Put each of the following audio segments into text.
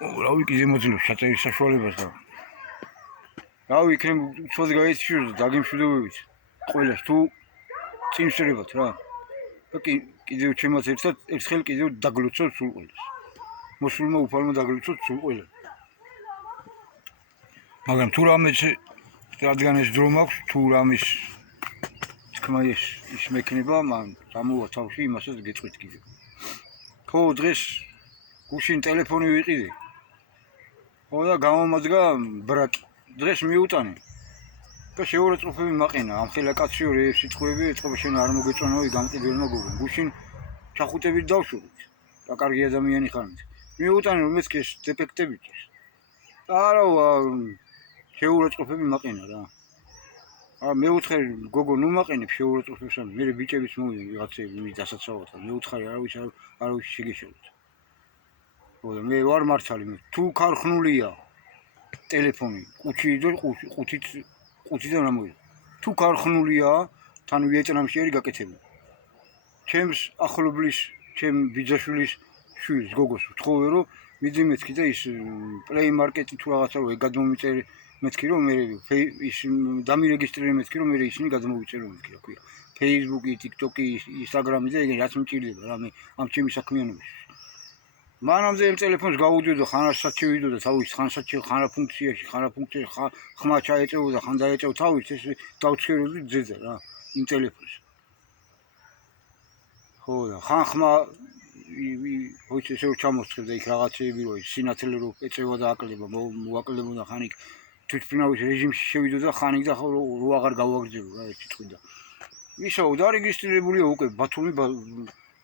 რავი კი ზემოძლებს ჩაწერის საშუალებას და რავი იქნებ უცბად გაეციშოს და დაგემშვიდობებით ყველას თუ წინ შევერებათ რა და კიდევ ჩემაც ერთხელ კიდევ დაგლოცოთ სულ ყველას მოსულმა უფალმა დაგლოცოთ სულ ყველა მაგრამ თუ რამე რადგან ეს დრო მაქვს თუ რამის თქმა ის მექნება მან გამოვა თავში იმასაც გეტყვით კიდევ ხო დღეს გუშინ ტელეფონი ვიყიდე ხო და გამომადგა ბრაკი დღეს მიუტანი და შეურაცხყოფები მაყენა ამ ხელა კაციო რეებს სიტყვები ეთქობა შენ არ მოგეწონავი გამყიდველმა გოგო გუშინ ჩახუტებით დავშურით და კარგი ადამიანი ხარ მიუტანი რომ ეს დეფექტები ჭირს და არა შეურაცხყოფები მაყენა რა მეუთხარი გოგო ნუ მაყენებ შეურაცხყოფებს მე ბიჭებიც მოვიდნენ ვიღაცები იმის დასაცავად მეუთხარი არავის შეგეშალოთ ხო და მე ვარ მართალი თუ ქარხნულია ტელეფონი ყუთიდან რა მოვიდა თუ ქარხნულია თან ვიეტნამში არის გაკეთებული ჩემს ახლობლის ჩემ ბიძაშვილის შვილს გოგოს ვთხოვე რომ მიდი მეთქი და ის პლეი მარკეტი თუ რაღაცა რო გადმომიწერი მეთქი რომ მე ის დამირეგისტრირე მეთქი რომ მე ისინი გადმოვიწერო მეთქი რა ქვია Facebook-ი, TikTok-ი, Instagram-ი და ეგრე რაც მჭირდება რა მე ამ ჩემი საქმიანობაში მანამდე იმ ტელეფონს გავუდიოდა ხანასაც შევიდოდა თავის ხანსაც ხანა ფუნქციაში ხმა ჩაეწევოდა ხან დაეწევ თავის ეს დავცქეროდი ძეძა რა იმ ტელეფონს ხო და ხან ხმა ვიცი ესე ჩამოსწრებდა იქ რაღაცეები რო სინათლე რო ეწევა და აკლდება მოაკლებოდა ხან იქ თვითმფრინავის რეჟიმში შევიდოდა ხან იქ და რო აღარ გავაგრძელო რა ეს სიტყვი და ისაო დარეგისტრირებულია უკვე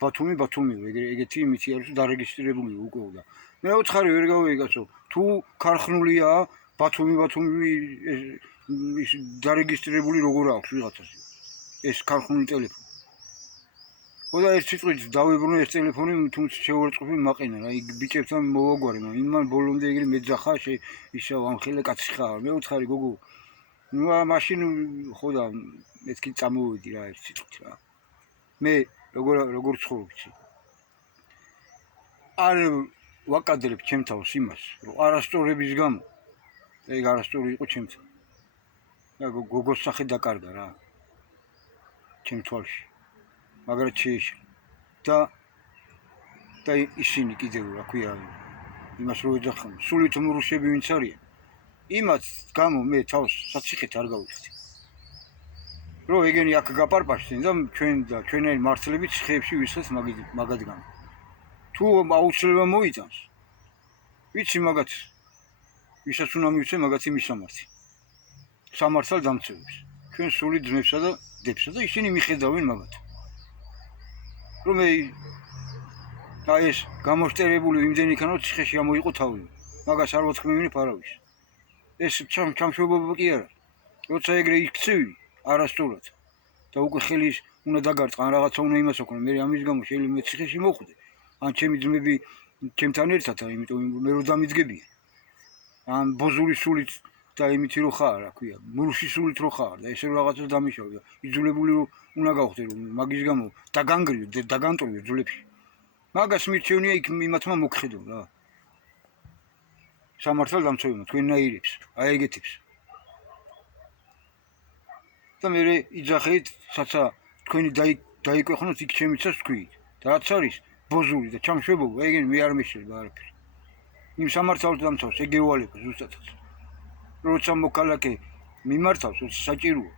ბათუმი ეგეთი იმითი არის დარეგისტრირებული უკვე და მე უცხარი ვერ გავიგაცო თუ ქარხნულია ბათუმი ის დარეგისტრირებული როგორ აქვს ვიღაცას ეს ქარხნული ტელეფონი ხო და ერთ სიტყვით დავიბრუნე ეს ტელეფონი თუმცა შეურაცხყოფი მაყენა რა იქ ბიჭებთან მოვაგვარე იმან ბოლომდე ეგრე მეძახა ისაო ამ ხელა კაცი ხარ მე უცხარი გოგო ნუ მაშინ ხო და მეთქი წამოვიდი რა ერთ სიტყვით რა მე როგორ ცხოვრობ იცი არ ვაკადრებ ჩემ თავს იმას რომ არასწორების გამო ეგ არასწორი იყო ჩემთან და გოგოს სახე დაკარგა რა ჩემ თვალში მაგრამ შეეშალა და ისინი კიდევ რა ქვია იმას რო ეძახან სულით მრუშები ვინც არიან იმათ გამო მე თავს საციხეთ არ გავიხდი რო ეგენი აქ გაპარპაშდნენ და ჩვენელი მართლებით ხეებში ვისხეს მაგადგან თუ აუცილებლად მოიტანს ვიცი მაგათ ვისაც უნდა მივცე მაგათი მისამართი სამართალ დამცევებს ჩვენ სული ძმებსა და დებსა და ისინი მიხედავენ მაგათ რომ აი ეს გამოშტერებული იმდენი იქნა რომ ციხეში ამოიყო თავი მაგას არ ვთქმევინებ არავის ეს ჩამშვებობა კი არა როცა ეგრე იქცევი არასწორად და უკვე ხელის უნდა დაგარწყა ან რაღაცა უნდა იმას ოქრო მე ამის გამო შეიძლება მე ციხეში მოხვდე ან ჩემი ძმები ჩემთან ერთად იმიტომ მე რო დამიძგებია ან ბოზული სულით და იმითი რო ხარ რა ქვია მურში სულით რო ხარ და ესე რაღაცას დამიშავე და იძულებული რო უნდა გავხდე რომ მაგის გამო დაგანტოლიო ძულებში მაგას მირჩევნია იქ იმათმა მოგხედო რა სამართალ დამცავებმა თქვენნაირებს აი ეგეთებს და მე იძახით საცა თქვენი დაიკვეხნოთ იქ ჩემიცას თქვით და რაც არის ბოზული და ჩამშვებობა ეგენი მე არ მეშლება არაფერი იმ სამართალს დამცავს ეგევალება ზუსტადაც როცა მოქალაქე მიმართავს როცა საჭიროა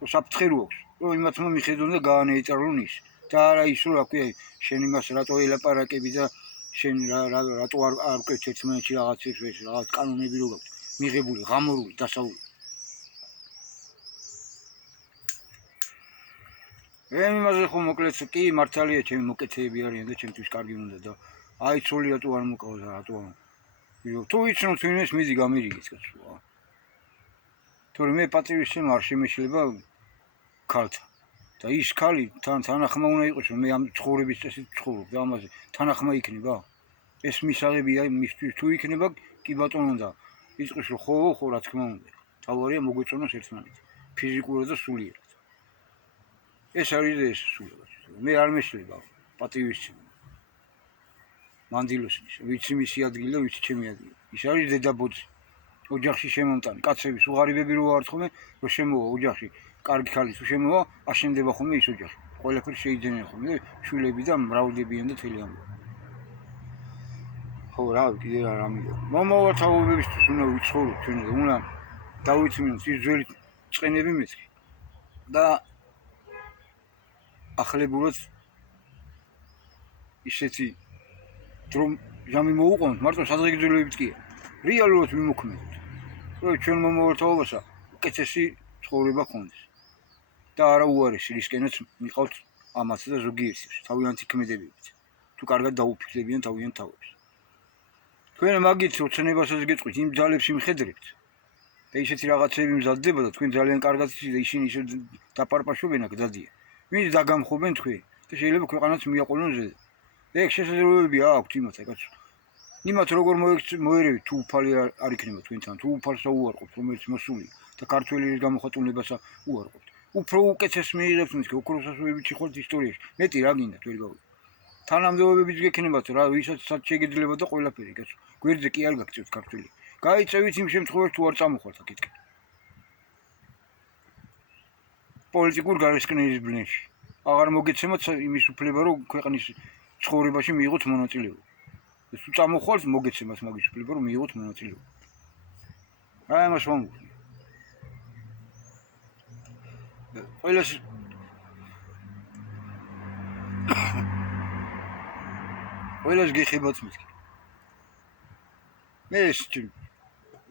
რო საფრთხე აქვს რომ იმათმა მიხედონ და გაანეიტრალონ ის და არა ის რა ქვია შენ იმას რატო ელაპარაკები და შენ რატო არ კვეთ ერთმანეთში რაღაცებს ეს რაღაც კანონები რო გაქვს მიღებული ღამურული დასავლური იმაზე ხო მოკლედ კი მართალია ჩემი მოკეთეები არიან და ჩემთვის კარგი უნდა და აი ცოლი რატო არ მოკავს რატო თუ იცნობ თვითონს მიდი გამირიგეთ კაცო თორე მე პატივისცემ არ შემეშლება ქალთან და ის ქალი თანახმა უნდა იყოს რომ მე ამ ცხოვრების წესით ვცხოვრობ და ამაზე თანახმა იქნება ეს მისაღებია მისთვის თუ იქნება კი ბატონო და იწყოს რომ ხო რა თქმა უნდა თავარია მოგვეწონოს ერთმანეთი ფიზიკურად და სულიერად ეს არის ეს სულიერად მე არ მეშლება პატივისცემა მანდილოსნის, ვიცი მისი ადგილი და ვიცი ჩემი ადგილი. ის არის დედაბოძი. ოჯახში შემომტანი, კაცების უღარიბები რო არ ხომ, რომ შემოვა ოჯახში, კარგი ხალის თუ შემოვა, აშენდება ხოლმე ის ოჯახი. ყველაფერი შეიძენენ ხოლმე და შვილები და მრავლდებიან და თელი ამბავი. ხო რა, კიდე რა მიგო. მომავალთაობებისთვის უნდა ვიცხოვრო ჩვენ და უნდა დავიცმინოთ ის ძველი წყენები მეთქი. და ახლებურად ისეთი დრო ჟამი მოუყოვნოთ, მარტო საზღეგრძელებებით კი. რეალურად მიმოქმედოთ. რომ ჩვენ მომავალთაობასა უკეთესი ცხოვრება გქონდეს. და არა უარესი რისკენაც მიყავთ ამას და ზოგიერთს თავიანთი ქმედებებით. თუ კარგად დაუფიქრებიან თავიანთ თავს. თქვენ მაგით ოცნებასაც გეტყვით, იმ ძალებს იმხედრებთ. და ისეთი რაღაცები მზადდება და თქვენ ძალიან კარგად იცით და ისინი ისე დაპარპაშობენ აქ დადიან. ვინც დაგამხობენ თქვენ და შეიძლება ქვეყანაც მიაყოლონ ზედ. და ეგ შესაძლებლობები აქვთ იმათა კაცო. იმათ როგორ მოერევით თუ უფალი არ იქნება თქვენთან, თუ უფალსა უარყოფთ, რომელიც მოსულია და ქართველის გამოხატულებასა უარყოფთ. უფრო უკეთეს მიიღებთ მეთქი, ოქროსასვები ჩიხვალთ ისტორიაში. მეტი რა გინდათ ვერ გავიგე. თანამდებობებიც გექნებათ რა, ვისაც შეიძლება და ყველაფერი კაცო. გვერდზე კი არ გაგწევთ ქართველი. გაიწევით იმ შემთხვევაში თუ არ წამოხვალთ აქეთკენ. პოლიტიკურ გარესკნელის ბლენში. აღარ მოგეცემათ იმის უფლება, რომ ქვეყნის ცხოვრებაში მიიღოთ მონაწილეობა. თუ წამოხვალთ, მოგეცემათ მაგის უფლება, რომ მიიღოთ მონაწილეობა. რა ამას ვამბობ. ყველას გეხებათ მეთქი. მე ეს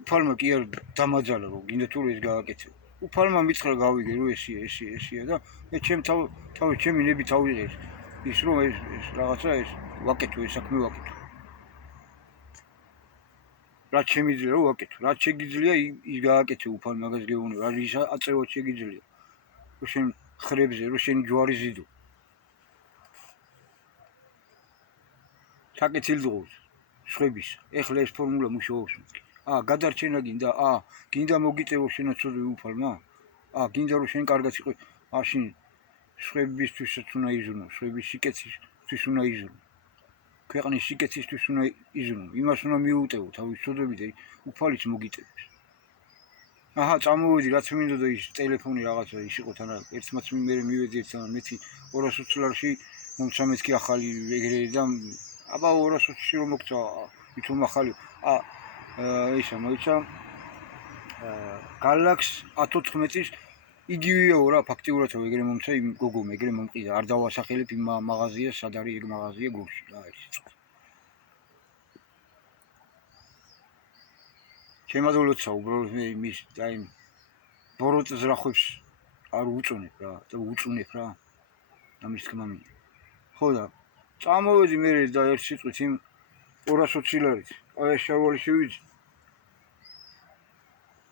უფალმა კი არ დამაძალა რომ გინდა თუ ეს გააკეთო. უფალმა მითხრა გავიგე რომ ესია და მე ჩემი ნებით ავიღე ის რომ ეს რაღაცა ეს ვაკეთო ეს საქმე ვაკეთო. რაც შემიძლია რომ ვაკეთო, რაც შეგიძლია ის გააკეთე უფალმა მაგას გეუბნები, რა ის აწევოთ შეგიძლია. რომ შენ ხრებზე, რომ შენი ჯვარი ზიდო. საკეთილდღოს შვების, ეხლა ეს ფორმულა მუშაობს მეთქი. გადარჩენა გინდა, გინდა მოგიწევო შენაცოდე უფალმა? გინდა რომ შენ კარგად იყო, მაშინ შვებისთვისაც უნდა იზრუნო, შვების სიკეთისთვის უნდა იზრუნო. ქვეყნის სიკეთისთვის უნდა იზრუნო, იმას უნდა მიუტევო თავის ცოდები და უფალიც მოგიწევს. წამოვედი, რაც მინდოდა ის ტელეფონი რაღაცა ის იყო თან ერთმაც მე მივედი ერთთან მეთი 220 ლარში მომცა მეთქი ახალი ეგრე და 220-ში რომ მოგცა ვითომ ახალი ისა მოიცა Galaxy A14-ის იგივეო რა ფაქტიურად ეგრე მომცა იმ გოგომ ეგრე მომყიდა არ დავასახელებ იმ მაღაზიას სად არის ეგ მაღაზია გულში რა არის შემაძლოცა უბრალოდ მე იმის და იმ ბოროტ ზრახვებს არ უწუნებ რა და უწუნებ რა ამის თქმა მინდა ხო და წამოვედი მე და ერთ სიტყვით იმ 220 ლარით ეს შარვალი შევიძი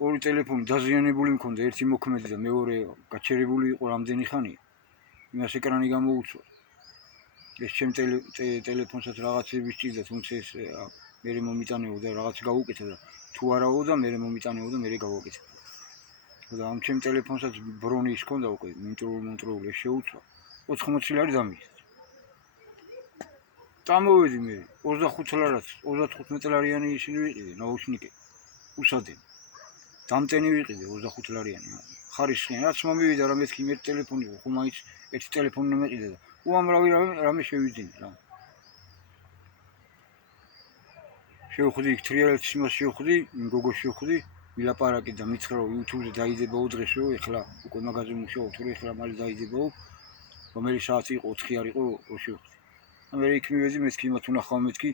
ორი ტელეფონი დაზიანებული მქონდა ერთი მოქმედი და მეორე გაჩერებული იყო რამდენი ხანია იმას ეკრანი გამოუცვა ეს ჩემ ტელეფონსაც რაღაცები სჭირდა თუმცა ეს მე მომიტანეო და რაღაც გავუკეთა და თუ არაო და მე მომიტანეო და მე გავუკეთა და ამ ჩემ ტელეფონსაც ბრონი ის ქონდა უკვე მონტროლი შეუცვა 80 ლარი დამიჯდა წამოვედი მე 25 ლარად 35 ლარიანი ისინი ვიყიდე ნაუშნიკი უსადენ დამტენი ვიყიდე 25 ლარიანი ხარისხიან რაც მომივიდა რა მეთქი მე ტელეფონი ხო მაინც ერთი ტელეფონი მომეყიდა და უამრავი რამე შევიძინე რა შევხვდი იქ ტრიალეთში მას შევხვდი გოგო შევხვდი ვილაპარაკე და მითხრა რომ YouTube-ზე დაიდებაო დღესო ეხლა უკვე მაგაზე მუშაობ თუ ეხლა მალე დაიდებაო რომელი საათი იყო 4 არ იყო რო შევხვდი მე იქ მივედი მეთქი მათ უნახავ მეთქი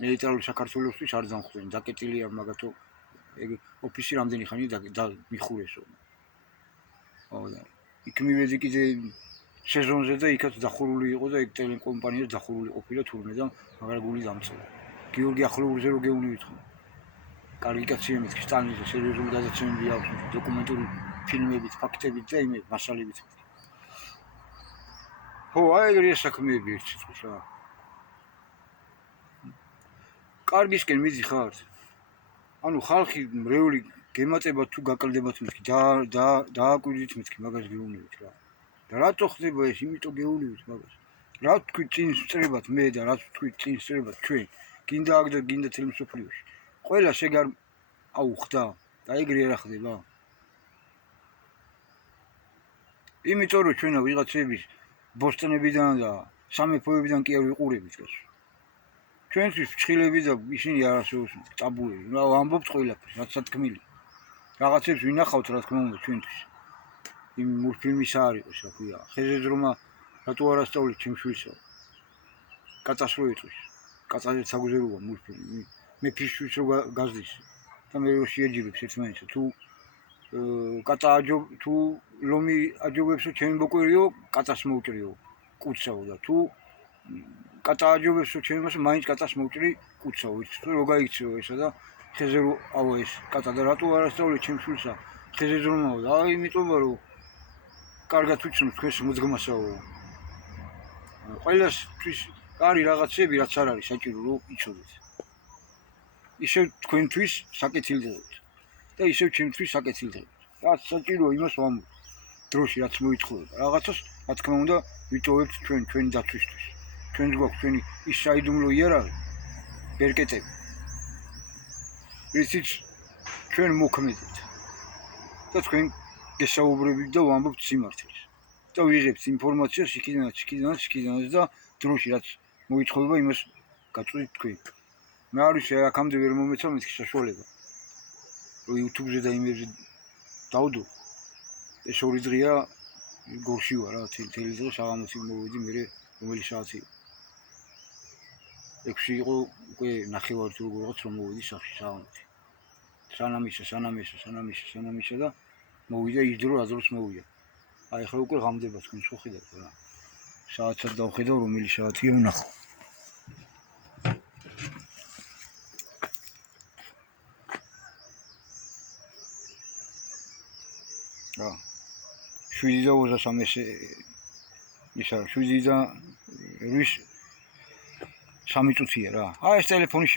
ნეიტრალურ საქართველოსთვის არ დამხვდნენ დაკეტილია მაგათო ეგ ოფისი რამდენი ხანია და მიხურესო ხო და იქ მივედი კიდე სეზონზე და იქაც დახურული იყო და ეგ ტელეკომპანია დახურული ყოფილა თურმე და მაგრამ გული დამწვა გიორგი ახლოურზე რო გეუნივით ხო კარგი კაცია მეთქი სტანლიზე სერიოზული გადაცემები აქვს დოკუმენტური ფილმებით ფაქტებით და იმე მასალებით ხო აი ეგრეა საქმეები ერთ სიტყვით რა კარგისკენ მიდიხართ ანუ ხალხი მრევლი გემატებათ თუ გაკლდებათ მეთქი დააკვირდით მეთქი მაგას გეუბნებით რა და რატო ხდება ეს იმიტომ გეუბნებით მაგას რა თქვი წინ სწრებად მე და რა თქვი წინ სწრებად ჩვენ გინდა აქ და გინდა თელ მსოფლიოში ყველა შეგარ აუხდა და ეგრე რა ხდება იმიტომ რომ ჩვენა ვიღაცების ბოსტნებიდან და სამეფოებიდან კი არ ვიყურებით გასულ ჩვენთვის ფრჩხილები და ისინი არასოდეს ტაბუები რა ამბობთ ყველაფერს რაც სათქმელი რაღაცებს ვინახავთ რა თქმა უნდა ჩვენთვის იმ მულტფილმის არ იყოს რა ქვია ხეზეზრომა რატო არ ასწავლეთ ჩემს შვილსო კაცას რო ეტყვის კაცაზე საგუზეროა მულტფილმი მე ფიშვის რო გაზდის და მე რო შეეჯიბებს ერთმანეთს თუ კატა თუ ლომი აჯობებსო ჩემი ბოკვერიო კაცას მოუჭრიო კუცაო და თუ კატა აჯობებსო ჩემი მას მაინც კაცას მოუჭრი კუცაო იცი თუ რო გაიქცეო ესა და ხეზე რო აუ ეს კატა და რატო არ ასწავლეთ ჩემს შვილსა ხეზეზრომაო და აი იმიტომ რომ კარგად ვიცნობ თქვენს მოძგმასაო ყველასთვის არის რაღაცები რაც არ არის საჭირო რომ იცოდეთ ისევ თქვენთვის საკეთილდღეობთ და ისევ ჩემთვის საკეთილდღეობთ რაც საჭიროა იმას ვამბობ დროში რაც მოითხოვება რაღაცას რა თქმა უნდა ვიტოვებთ ჩვენი დაცვისთვის ჩვენს გვაქვს ჩვენი ის საიდუმლო იარაღი ბერკეტები რითიც ჩვენ მოქმედებთ და თქვენ გესაუბრებით და ვამბობთ სიმართლეს და ვიღებთ ინფორმაციას იქიდანაც და დროში რაც მოითხოვება იმას გაწვდით თქვენ მე არ ვიცი აქამდე ვერ მომეცა მეთქი საშუალება რომ YouTube-ზე და იმებზე დავდო ეს ორი დღეა გორში ვარ რა თელი დღე საღამოთი მოვიდი მე რომელი საათია 6 იყო უკვე ნახევარი თუ როგორღაც რომ მოვიდი სახში საღამოთი სანამ ისა და მოვიდა ის დრო რა დროს მოვიდა აი ხა უკვე ღამდება თქვენ ხო ხედავთ რა საათად დავხედავ რომელი საათია ვნახო რა 7:23 ისა 7:03 წუთია რა აი ეს ტელეფონი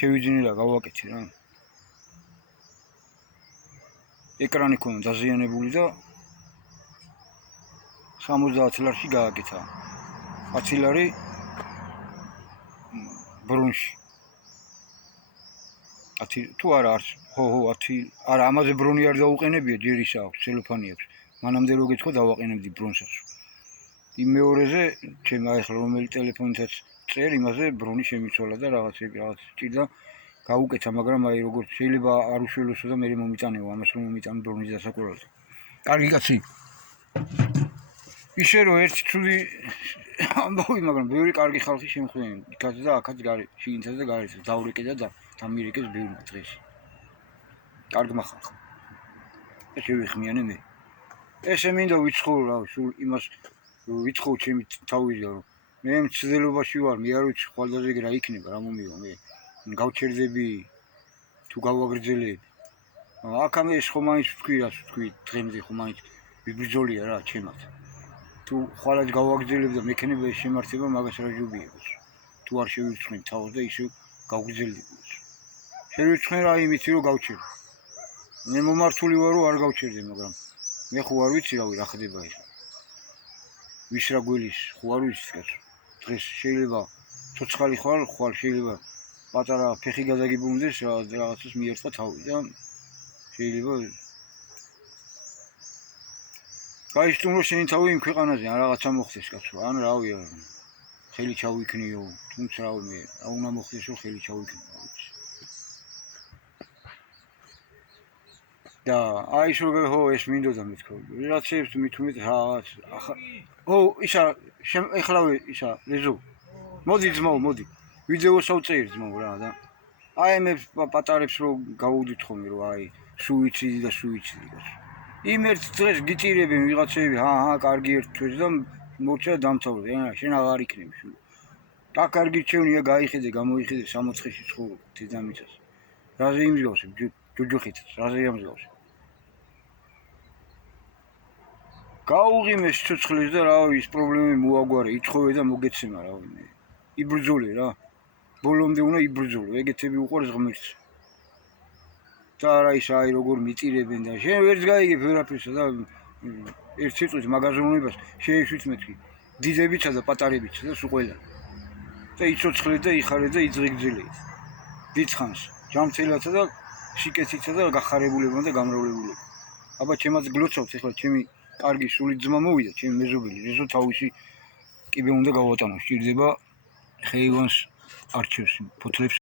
შევიძინე რა გავაკეთე რა ეკრანი ქონდა დაზიანებული და 70 ლარში გააკეთა 10 ლარი ბრონში 10 თუ არა არც ხო 10 არა ამაზე ბრონი არ დაუყენებია ჯერ ისა აქვს ცელოფანი აქვს მანამდე რო გეცხო დავაყენებდი ბრონსაც იმ მეორეზე ჩემ აი ახლა რომელი ტელეფონითაც წერ იმაზე ბრონი შემიცვალა და რაღაც ჭირდა გაუკეთა მაგრამ აი როგორც შეიძლება არ უშველოსო და მე მომიტანეო ამას რომ მომიტანო ბრონის დასაკურალზე კარგი კაცი ისე რომ ერთი ცუდი ამბავი მაგრამ ბევრი კარგი ხალხი შემხვდნენ იქაც და აქაც შიგნითაც და გარეთ დავრიკე და დამირეკეს ბევრმა დღეს კარგმა ხალხმა ეს შევიხმიანე მე ესე მინდა ვიცხოვრო რა სულ იმას ვიცხოვ ჩემი თავიზე რომ მე მცდელობაში ვარ მე არ ვიცი ხვალდაზე რა იქნება რა მომივა მე გავჩერდები თუ გავაგრძელებ აქამე ეს ხომ მაინც თქვი რაც თქვი დღემდე ხომ მაინც ვიბრძოლია რა ჩემად თუ ხვალად გავაგრძელებ და მექნება ეს შემართება მაგას რა ჯობიებს თუ არ შევიწყნებ თავს და ისევ გავგრძელდები შევიწყნე რა იმით რომ გავჩერდე მე მომართული ვარ რომ არ გავჩერდე მაგრამ მე ხო არ ვიცი რა ხდება ეს ვის რა გველის ხო არ ვიცი კაცო დღეს შეიძლება ცოცხალი ხვალ შეიძლება პატარა ფეხი გადაგიბუნდეს რაღაცას მიერწყა თავი და შეიძლება გაისტუმრო შენი თავი იმ ქვეყანაზე ან რაღაცა მოხდეს კაცო ან რავია ხელი ჩავიქნიო თუმცა რავი მე რა უნდა მოხდეს რომ ხელი ჩავიქნიო და აი შეგე ხო ეს მინდოდა მეთქო რაცებს მithumet რაღაც ახლა ო ისა ეხლავე ისა ლეზო მოდი ძმაო მოდი ვიდეოს ავწერ ძმაო რა და აი მე პატარებს რომ გავუდით ხოლმე რომ აი სუიციდი და იმ ერთ დღეს გიწირებენ ვიღაცები კარგი ერთ თვეს და მორჩა დამთავრდა შენ აღარ იქნები შუ და კარგი ჩემია გაიხედე გამოიხედე 60-ში ცხოვრობ დედამიწას რაზე იმსგავსე ჯოჯოხით რაზე ამსგავსე გაუღიმეს ცოცხლეს და რავი ის პრობლემები მოაგვარე იცხოვე და მოგეცემა რავი მე იბრძოლე რა ბოლომდე უნდა იბრძოლო ეგეთები უყურს ღმერთს და არა ის აი როგორ მიწირებენ და შენ ვერც გაიგებ ვერაფერს და ერთ სიტყვით მაგაზრონებას შეეშვით მეთქი დიდებიცა და პატარებიცა და სულ ყველა. და იცოცხლე და იხარე და იძღიგძელე. დიდხანს ჯამწილათა და სიკეთითა და გახარებულებან და გამრავლებულება. აბა ჩემაც გლოცავთ ეხლა ჩემი კარგი სული ძმა მოვიდა, ჩემი მეზობელი, რისო თავისი კიბე უნდა გავატანო, სჭირდება ხეივანს არჩევს ფოთლებს